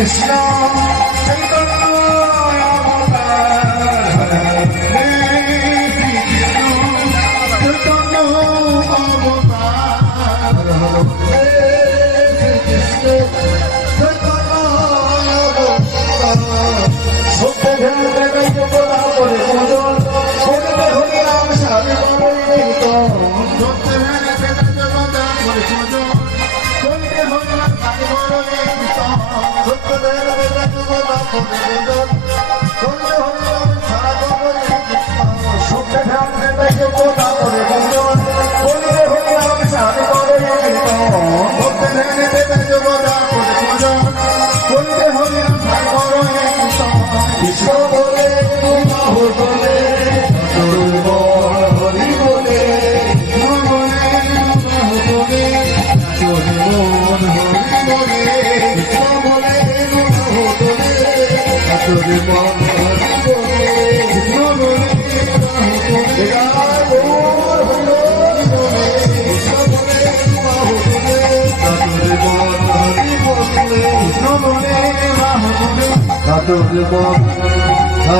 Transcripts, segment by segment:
কৃষ্ণ চৈতন্য অবতার হে শ্রীকৃষ্ণ চৈতন্য অবতার হে শ্রীকৃষ্ণ চৈতন্য অবতার সত্য ধ্যানে বলা করে ভজন করতে হরি নাম সারে কীর্তন সত্য ধ্যানে বলা করে ভজন করতে হরি নাম সারে কীর্তন সত্য ধ্যানে বলা করে ভজন করতে হরি নাম সারে কীর্তন সত্য ধ্যানে বলা করে ভজন করতে হরি নাম সারে কীর্তন সত্য ধ্যানে বলা করে ভজন করতে হরি নাম সারে কীর্তন কৃষ্ণ বলে বাহ বলে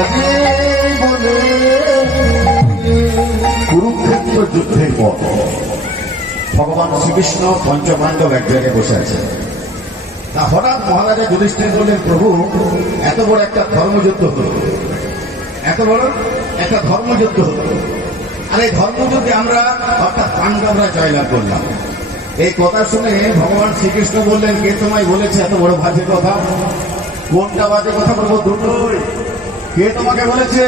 হরি বলে কুরুক্ষেত্র যুদ্ধের পর ভগবান শ্রীকৃষ্ণ পঞ্চপাণ্ডব এক জায়গায় বসে আছে। তা হঠাৎ মহারাজা যুধিষ্ঠির বললেন, প্রভু এত বড় একটা ধর্মযুদ্ধ হল, এত বড় একটা ধর্মযুদ্ধ হল, আর এই ধর্মযুদ্ধে আমরা অর্থাৎ পাণ্ডবরা জয়লাভ করলাম। এই কথা শুনে ভগবান শ্রীকৃষ্ণ বললেন, কে তোমায় বলেছে এত বড় বাজে কথা? কোনটা বাজে কথা বলবো? দুটোই। কে তোমাকে বলেছে?